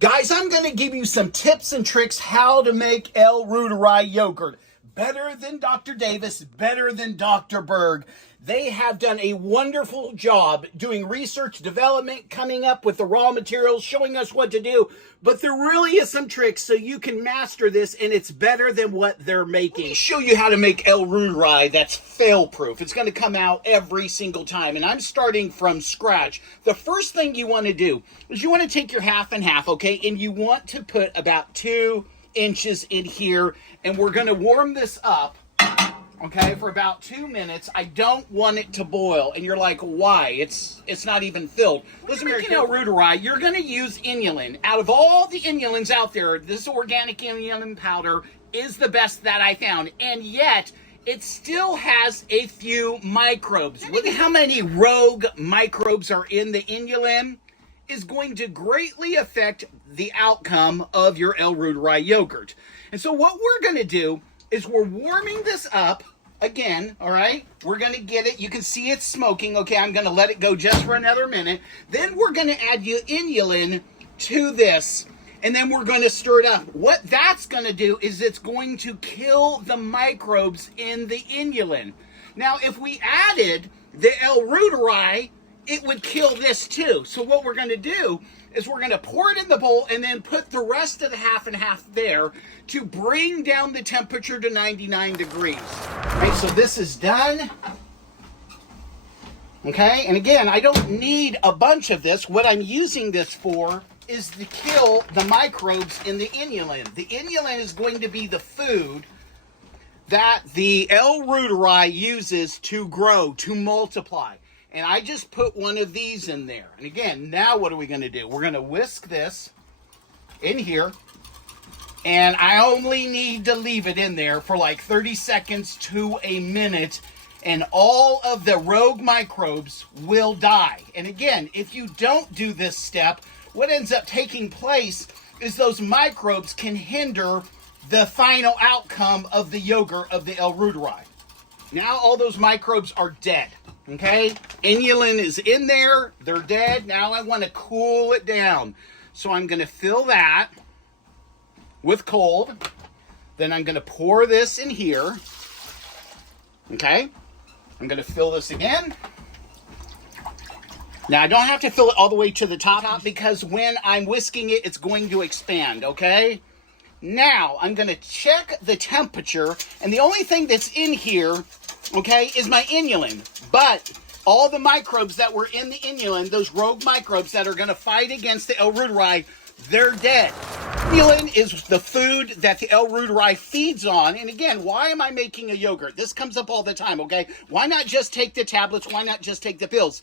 Guys, I'm going to give you some tips and tricks how to make L Reuteri yogurt. Better than Dr. Davis, better than Dr. Berg. They have done a wonderful job doing research, development, coming up with the raw materials, showing us what to do. But there really is some tricks so you can master this, and it's better than what they're making. Let me show you how to make L Reuteri that's fail-proof. It's going to come out every single time, and I'm starting from scratch. The first thing you want to do is you want to take your half and half, okay, and you want to put about 2 inches in here, and we're going to warm this up, okay, for about 2 minutes. I don't want it to boil, and you're like, why? It's not even filled. Listen, making L Reuteri, you're going to use inulin. Out of all the inulins out there, this organic inulin powder is the best that I found, and yet it still has a few microbes. Look at how many rogue microbes are in the inulin. Is going to greatly affect the outcome of your L Reuteri yogurt. And so what we're going to do is we're warming this up again, all right? We're going to get it. You can see it's smoking. Okay, I'm going to let it go just for another minute. Then we're going to add inulin to this, and then we're going to stir it up. What that's going to do is it's going to kill the microbes in the inulin. Now, if we added the L Reuteri, it would kill this too. So what we're going to do is we're going to pour it in the bowl and then put the rest of the half and half there to bring down the temperature to 99 degrees. Okay, so this is done. Okay, and again, I don't need a bunch of this. What I'm using this for is to kill the microbes in the inulin. The inulin is going to be the food that the L Reuteri uses to grow, to multiply. And I just put one of these in there. And again, now what are we going to do? We're going to whisk this in here. And I only need to leave it in there for like 30 seconds to a minute. And all of the rogue microbes will die. And again, if you don't do this step, what ends up taking place is those microbes can hinder the final outcome of the yogurt of the L Reuteri. Now all those microbes are dead. Okay, inulin is in there, they're dead. Now I want to cool it down. So I'm going to fill that with cold. Then I'm going to pour this in here. Okay, I'm going to fill this again. Now I don't have to fill it all the way to the top because when I'm whisking it, it's going to expand, okay? Now I'm going to check the temperature, and the only thing that's in here, okay, is my inulin. But all the microbes that were in the inulin, those rogue microbes that are going to fight against the L Reuteri, they're dead. Inulin is the food that the L Reuteri feeds on. And again, why am I making a yogurt? This comes up all the time, okay? Why not just take the tablets? Why not just take the pills?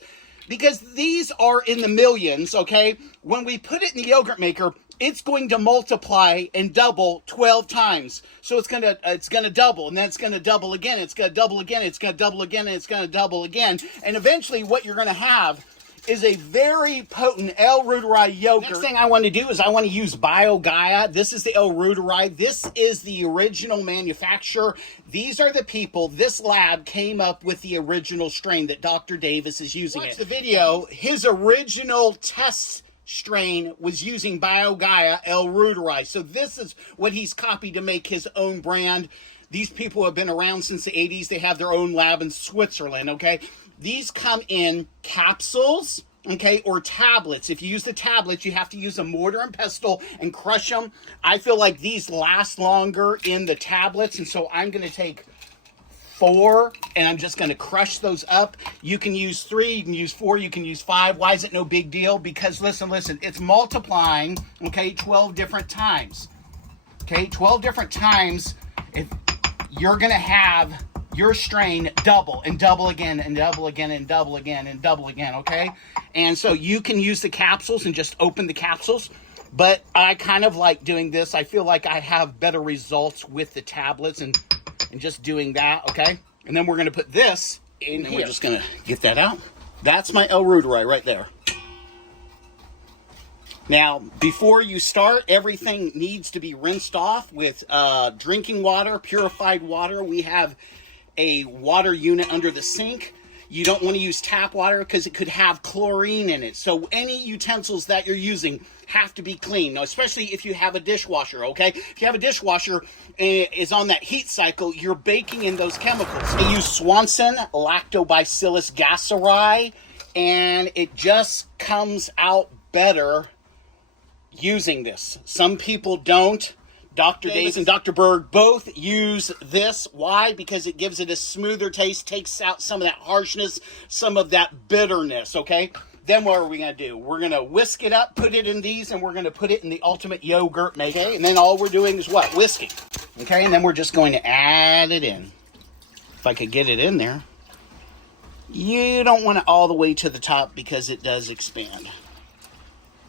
Because these are in the millions, okay? When we put it in the yogurt maker, it's going to multiply and double 12 times. So it's gonna double, and then it's gonna double again, it's gonna double again, it's gonna double again, and it's gonna double again. And eventually what you're gonna have is a very potent L Reuteri yogurt. Next thing I want to do is I want to use BioGaia. This is the L Reuteri. This is the original manufacturer. These are the people, this lab came up with the original strain that Dr. Davis is using. Watch the video. His original test strain was using BioGaia L Reuteri. So this is what he's copied to make his own brand. These people have been around since the 80s. They have their own lab in Switzerland, okay? These come in capsules, okay, or tablets. If you use the tablets, you have to use a mortar and pestle and crush them. I feel like these last longer in the tablets, and so I'm going to take 4, and I'm just going to crush those up. You can use 3, you can use 4, you can use 5. Why is it no big deal? Because, listen, it's multiplying, okay, 12 different times. Okay, 12 different times, if you're going to have your strain double and double again and double again and double again and double again, okay? And so you can use the capsules and just open the capsules, but I kind of like doing this. I feel like I have better results with the tablets and just doing that, okay? And then we're going to put this in here. We're just going to get that out. That's my L Reuteri right there. Now, before you start, everything needs to be rinsed off with drinking water, purified water. We have a water unit under the sink. You don't want to use tap water because it could have chlorine in it. So any utensils that you're using have to be clean. Now, especially if you have a dishwasher, okay? If you have a dishwasher and is on that heat cycle, you're baking in those chemicals. I use Swanson Lactobacillus Gasseri, and it just comes out better using this. Some people don't. Dr. Davis and Dr. Berg both use this. Why? Because it gives it a smoother taste, takes out some of that harshness, some of that bitterness, okay? Then what are we going to do? We're going to whisk it up, put it in these, and we're going to put it in the ultimate yogurt maker. Okay? And then all we're doing is what? Whisking. Okay, and then we're just going to add it in. If I could get it in there. You don't want it all the way to the top because it does expand.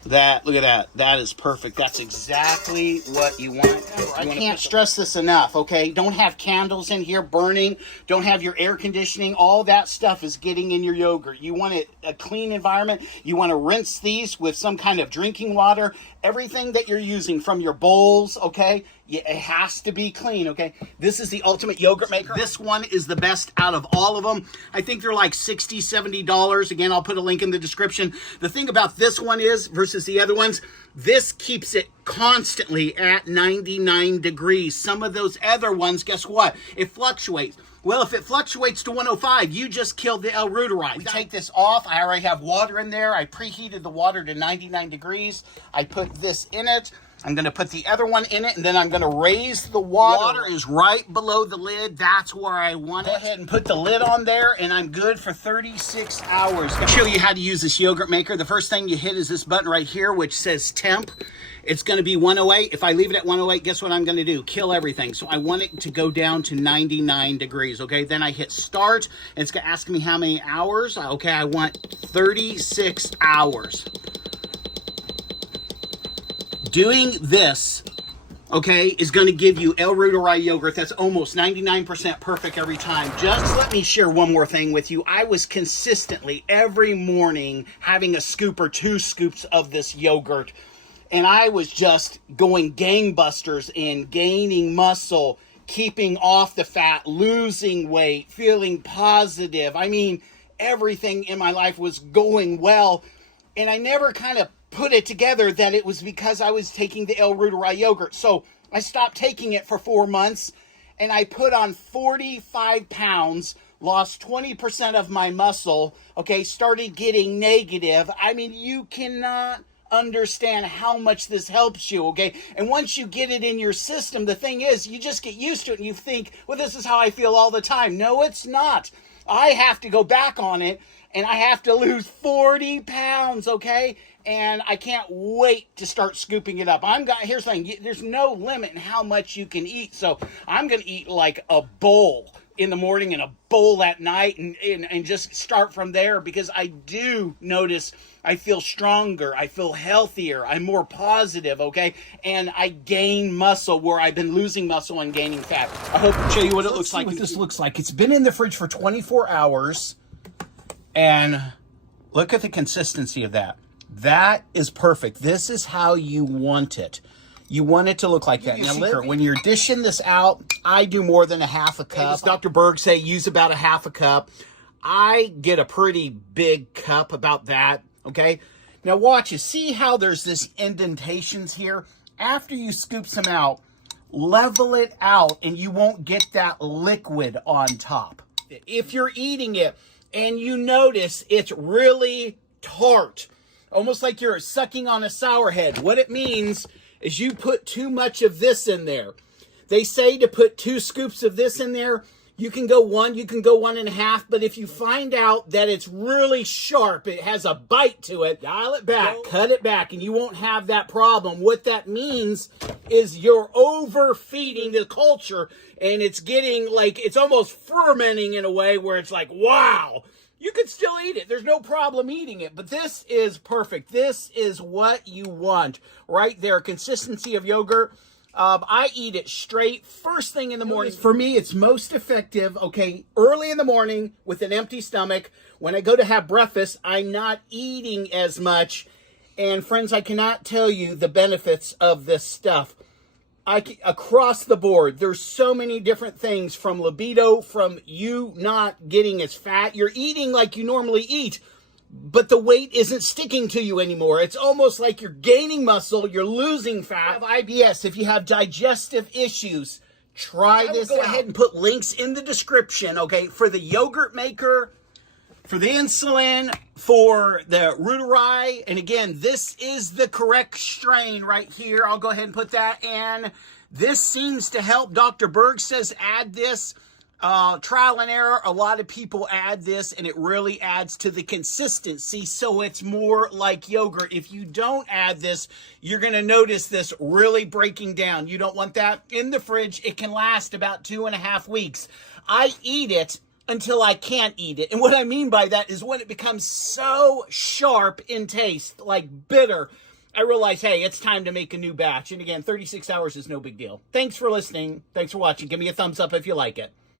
Look at that. That is perfect. That's exactly what you want. I can't stress this enough, okay? Don't have candles in here burning. Don't have your air conditioning. All that stuff is getting in your yogurt. You want it a clean environment. You want to rinse these with some kind of drinking water. Everything that you're using from your bowls, okay? It has to be clean, okay? This is the ultimate yogurt maker. This one is the best out of all of them. I think they're like $60, $70. Again, I'll put a link in the description. The thing about this one is, versus the other ones, this keeps it constantly at 99 degrees. Some of those other ones, guess what? It fluctuates. Well, if it fluctuates to 105, you just killed the L Reuteri. We take this off. I already have water in there. I preheated the water to 99 degrees. I put this in it. I'm going to put the other one in it, and then I'm going to raise the water. Water is right below the lid. That's where I want it. Go ahead and put the lid on there, and I'm good for 36 hours. I'll show you how to use this yogurt maker. The first thing you hit is this button right here, which says temp. It's going to be 108. If I leave it at 108, guess what I'm going to do? Kill everything. So I want it to go down to 99 degrees, okay? Then I hit start, and it's going to ask me how many hours. Okay, I want 36 hours. Doing this, okay, is going to give you L Reuteri yogurt that's almost 99% perfect every time. Just let me share one more thing with you. I was consistently every morning having a scoop or 2 scoops of this yogurt, and I was just going gangbusters in gaining muscle, keeping off the fat, losing weight, feeling positive. I mean, everything in my life was going well, and I never kind of put it together that it was because I was taking the L Reuteri yogurt. So I stopped taking it for 4 months, and I put on 45 pounds, lost 20% of my muscle, okay, started getting negative. I mean, you cannot understand how much this helps you, okay? And once you get it in your system, the thing is, you just get used to it, and you think, well, this is how I feel all the time. No, it's not. I have to go back on it, and I have to lose 40 pounds, okay? And I can't wait to start scooping it up. Here's the thing, there's no limit in how much you can eat. So I'm going to eat like a bowl in the morning and a bowl at night and just start from there, because I do notice I feel stronger, I feel healthier, I'm more positive, okay? And I gain muscle where I've been losing muscle and gaining fat. I hope to show you what it looks like. What this looks like. It's been in the fridge for 24 hours, and look at the consistency of that. That is perfect. This is how you want it. You want it to look like that. Now, when you're dishing this out, I do more than a half a cup. As Dr. Berg say, use about a half a cup. I get a pretty big cup, about that, okay? Now watch it. See how there's this indentations here? After you scoop some out, level it out, and you won't get that liquid on top. If you're eating it and you notice it's really tart, almost like you're sucking on a sour head, what it means is you put too much of this in there. They say to put 2 scoops of this in there. You can go 1, you can go 1.5, but if you find out that it's really sharp, it has a bite to it, dial it back, cut it back, and you won't have that problem. What that means is you're overfeeding the culture, and it's getting like, it's almost fermenting in a way where it's like, wow. You could still eat it. There's no problem eating it, but this is perfect. This is what you want right there. Consistency of yogurt. I eat it straight first thing in the morning. For me, it's most effective, okay, early in the morning with an empty stomach. When I go to have breakfast, I'm not eating as much. And friends, I cannot tell you the benefits of this stuff. across the board, there's so many different things, from libido, from you not getting as fat. You're eating like you normally eat, but the weight isn't sticking to you anymore. It's almost like you're gaining muscle, you're losing fat. If you have IBS, if you have digestive issues, try this. Go ahead and put links in the description, okay, for the yogurt maker, for the insulin, for the Reuteri. And again, this is the correct strain right here. I'll go ahead and put that in. This seems to help. Dr. Berg says add this. Trial and error, a lot of people add this, and it really adds to the consistency, so it's more like yogurt. If you don't add this, you're going to notice this really breaking down. You don't want that in the fridge. It can last about 2.5 weeks. I eat it until I can't eat it. And what I mean by that is when it becomes so sharp in taste, like bitter, I realize, hey, it's time to make a new batch. And again, 36 hours is no big deal. Thanks for listening. Thanks for watching. Give me a thumbs up if you like it.